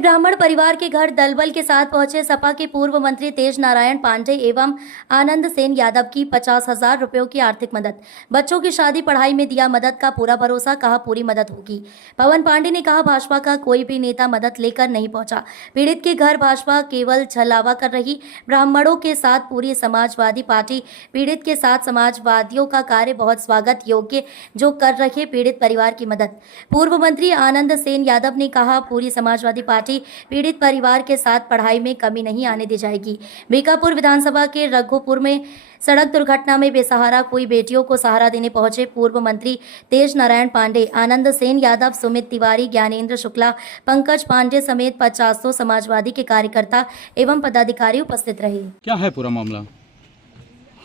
एक ब्राह्मण परिवार के घर दलबल के साथ पहुंचे सपा के पूर्व मंत्री तेज नारायण पांडे एवं आनंद सेन यादव की 50,000 रुपयों की आर्थिक मदद। बच्चों की शादी पढ़ाई में दिया मदद का पूरा भरोसा, कहा पूरी मदद होगी। पवन पांडे ने कहा भाजपा का कोई भी नेता मदद लेकर नहीं पहुंचा। पीड़ित के घर भाजपा केवल छलावा कर रही। ब्राह्मणों के साथ पूरी समाजवादी पार्टी पीड़ित के साथ समाजवादियों का कार्य बहुत स्वागत योग्य जो कर रहे पीड़ित परिवार की मदद। पूर्व मंत्री आनंद सेन यादव ने कहा पूरी समाजवादी पार्टी पीड़ित परिवार के साथ पढ़ाई में कमी नहीं आने दी जाएगी। बीकापुर विधानसभा के रघुपुर में सड़क दुर्घटना में बेसहारा हुई बेटियों को सहारा देने पहुंचे पूर्व मंत्री तेज नारायण पांडे, आनंद सेन यादव, सुमित तिवारी, ज्ञानेंद्र शुक्ला, पंकज पांडे समेत 50 समाजवादी के कार्यकर्ता एवं पदाधिकारी उपस्थित रहे। क्या है पूरा मामला?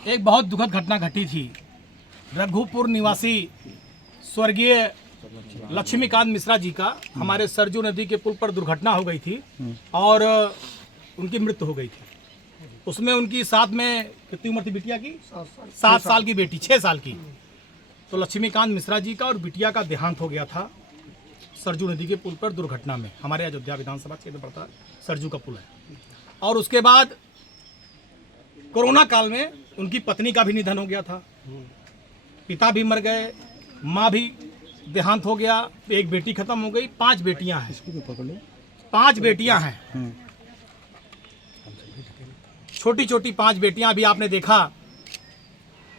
एक बहुत दुखद घटना घटी थी। रघुपुर निवासी स्वर्गीय लक्ष्मीकांत मिश्रा जी का हमारे सरजू नदी के पुल पर दुर्घटना हो गई थी और उनकी मृत्यु हो गई थी। उसमें उनकी साथ में कितनी उम्र थी बिटिया की? 7 साल की बेटी, 6 साल की। तो लक्ष्मीकांत मिश्रा जी का और बिटिया का देहांत हो गया था सरजू नदी के पुल पर दुर्घटना में। हमारे अयोध्या विधानसभा क्षेत्र पड़ता सरजू का पुल है। और उसके बाद कोरोना काल में उनकी पत्नी का भी निधन हो गया था, पिता भी मर गए, माँ भी देहांत हो गया, एक बेटी खत्म हो गई, 5 बेटियां हैं। 5 बेटियां हैं, छोटी छोटी 5 बेटियां। अभी आपने देखा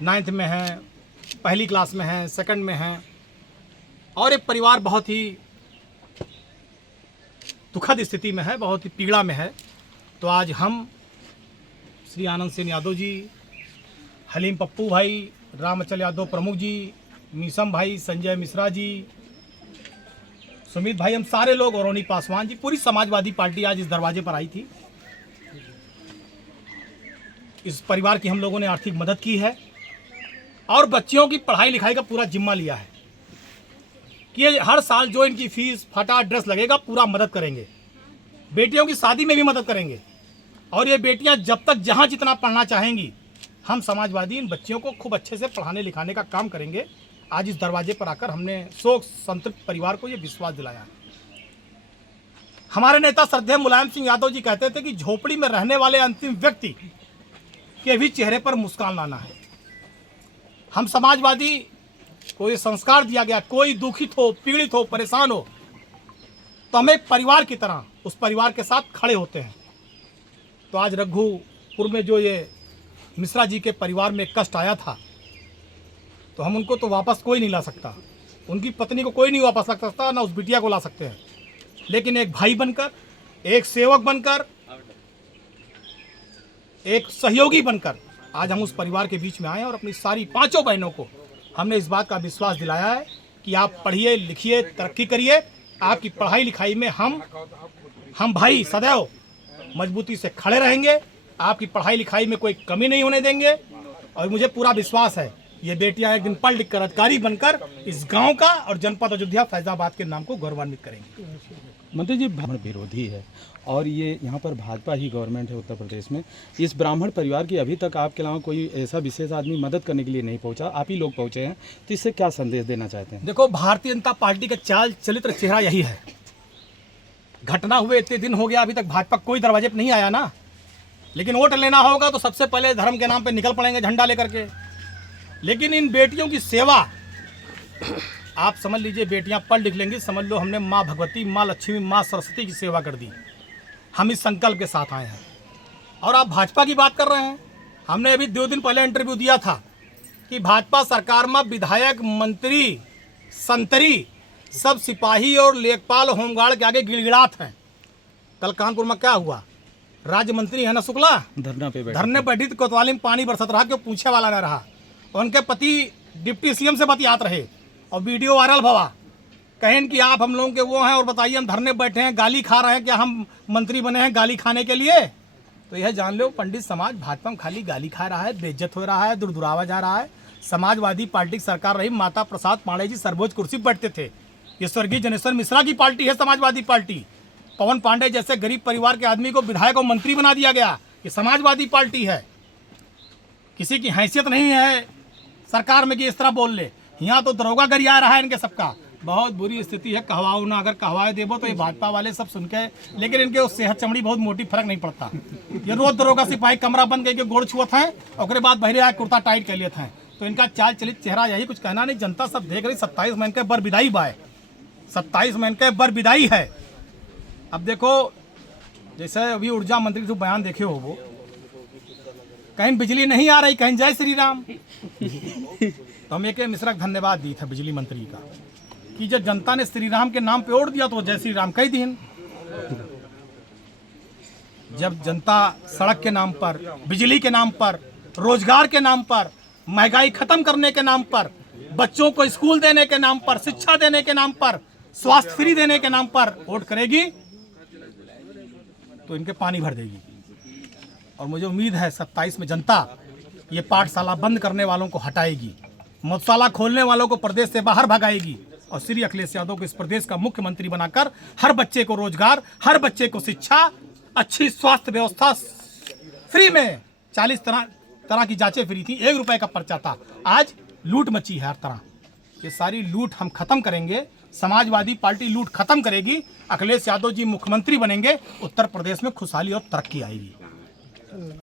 9th में हैं, पहली क्लास में हैं, 2nd में हैं। और एक परिवार बहुत ही दुखद स्थिति में है, बहुत ही पीड़ा में है। तो आज हम श्री आनंद सेन यादव जी, हलीम पप्पू भाई, रामचल यादव प्रमुख जी, मीसम भाई, संजय मिश्रा जी, सुमित भाई, हम सारे लोग, और रोनी पासवान जी, पूरी समाजवादी पार्टी आज इस दरवाजे पर आई थी। इस परिवार की हम लोगों ने आर्थिक मदद की है और बच्चियों की पढ़ाई लिखाई का पूरा जिम्मा लिया है कि ये हर साल जो इनकी फीस, फटा, ड्रेस लगेगा पूरा मदद करेंगे। बेटियों की शादी में भी मदद करेंगे। और ये बेटियां जब तक जहां जितना पढ़ना चाहेंगी, हम समाजवादी इन बच्चियों को खूब अच्छे से पढ़ाने लिखाने का काम करेंगे। आज इस दरवाजे पर आकर हमने शोक संतृप्त परिवार को ये विश्वास दिलाया है। हमारे नेता श्रद्धेय मुलायम सिंह यादव जी कहते थे कि झोपड़ी में रहने वाले अंतिम व्यक्ति के भी चेहरे पर मुस्कान लाना है। हम समाजवादी को ये संस्कार दिया गया, कोई दुखित हो, पीड़ित हो, परेशान हो तो हम एक परिवार की तरह उस परिवार के साथ खड़े होते हैं। तो आज रघुपुर में जो ये मिश्रा जी के परिवार में कष्ट आया था, तो हम उनको तो वापस कोई नहीं ला सकता, उनकी पत्नी को कोई नहीं वापस ला सकता, ना उस बिटिया को ला सकते हैं। लेकिन एक भाई बनकर, एक सेवक बनकर, एक सहयोगी बनकर आज हम उस परिवार के बीच में आए और अपनी सारी 5 बहनों को हमने इस बात का विश्वास दिलाया है कि आप पढ़िए, लिखिए, तरक्की करिए। आपकी पढ़ाई लिखाई में हम भाई सदैव मजबूती से खड़े रहेंगे। आपकी पढ़ाई लिखाई में कोई कमी नहीं होने देंगे। और मुझे पूरा विश्वास है ये बेटियां एक दिन पढ़ लिख कर अधिकारी बनकर इस गांव का और जनपद अयोध्या फैजाबाद के नाम को गौरवान्वित करेंगे। मंत्री जी, ब्राह्मण विरोधी है और ये यहाँ पर भाजपा ही गवर्नमेंट है उत्तर प्रदेश में। इस ब्राह्मण परिवार की अभी तक आपके अलावा कोई ऐसा विशेष आदमी मदद करने के लिए नहीं पहुँचा, आप ही लोग पहुँचे हैं, तो इससे क्या संदेश देना चाहते हैं? देखो, भारतीय जनता पार्टी का चाल चरित्र चेहरा यही है। घटना हुए इतने दिन हो गया, अभी तक भाजपा कोई दरवाजे पर नहीं आया ना। लेकिन वोट लेना होगा तो सबसे पहले धर्म के नाम पे निकल पड़ेंगे झंडा लेकर के। लेकिन इन बेटियों की सेवा, आप समझ लीजिए, बेटियां पढ़ लिख लेंगी, समझ लो हमने माँ भगवती, माँ लक्ष्मी, माँ सरस्वती की सेवा कर दी। हम इस संकल्प के साथ आए हैं। और आप भाजपा की बात कर रहे हैं, हमने अभी 2 दिन पहले इंटरव्यू दिया था कि भाजपा सरकार में विधायक, मंत्री, संतरी सब सिपाही और लेखपाल, होमगार्ड के आगे गिड़गिड़ात हैं। कल कानपुर में क्या हुआ? राज्य मंत्री है ना शुक्ला, धरने बैठी, कोतवाली में पानी बरसत रहा, क्यों पूछे वाला न रहा। उनके पति डिप्टी सीएम से बतियात रहे और वीडियो वायरल भवा, कहें कि आप हम लोगों के वो हैं और बताइए हम धरने बैठे हैं, गाली खा रहे हैं, क्या हम मंत्री बने हैं गाली खाने के लिए? तो यह जान लो, पंडित समाज भाजपा में खाली गाली खा रहा है, बेइज्जत हो रहा है, दुरदुरावा जा रहा है। समाजवादी पार्टी की सरकार रही, माता प्रसाद पांडे जी सर्वोच्च कुर्सी पर बैठते थे। ये स्वर्गीय जनेश्वर मिश्रा की पार्टी है समाजवादी पार्टी। पवन पांडे जैसे गरीब परिवार के आदमी को विधायक और मंत्री बना दिया गया। ये समाजवादी पार्टी है। किसी की हैसियत नहीं है सरकार में कि इस तरह बोल ले। यहाँ तो दरोगा गरिया रहा है इनके सबका। बहुत बुरी स्थिति है। कहवाओ ना, अगर कहवाए देबो तो ये भाजपा वाले सब सुन के, लेकिन इनके उस सेहत चमड़ी बहुत मोटी, फर्क नहीं पड़ता। ये रोज दरोगा सिपाही कमरा बंद करके गोड़ छुअत हैं और बाद बहरे आके कुर्ता टाइट कर लेते हैं। तो इनका चाल चलित चेहरा यही, कुछ कहना नहीं, जनता सब देख रही। 27 महीने के बर विदाई बाय, 27 महीने के बर विदाई है। अब देखो, जैसे अभी ऊर्जा मंत्री जो बयान देखे हो, वो कहीं बिजली नहीं आ रही, कहीं जय श्री राम। तो हम एक मिश्रा का धन्यवाद दी था बिजली मंत्री का कि जब जनता ने श्री राम के नाम पे वोट दिया तो जय श्री राम कई दिन। जब जनता सड़क के नाम पर, बिजली के नाम पर, रोजगार के नाम पर, महंगाई खत्म करने के नाम पर, बच्चों को स्कूल देने के नाम पर, शिक्षा देने के नाम पर, स्वास्थ्य फ्री देने के नाम पर वोट करेगी तो इनके पानी भर देगी। और मुझे उम्मीद है 27 में जनता ये पाठशाला बंद करने वालों को हटाएगी, मधुशाला खोलने वालों को प्रदेश से बाहर भगाएगी और श्री अखिलेश यादव को इस प्रदेश का मुख्यमंत्री बनाकर हर बच्चे को रोजगार, हर बच्चे को शिक्षा, अच्छी स्वास्थ्य व्यवस्था फ्री में, 40 तरह की जांचें फ्री थी, 1 रुपए का पर्चा था। आज लूट मची है हर तरह। ये सारी लूट हम खत्म करेंगे, समाजवादी पार्टी लूट खत्म करेगी, अखिलेश यादव जी मुख्यमंत्री बनेंगे, उत्तर प्रदेश में खुशहाली और तरक्की आएगी।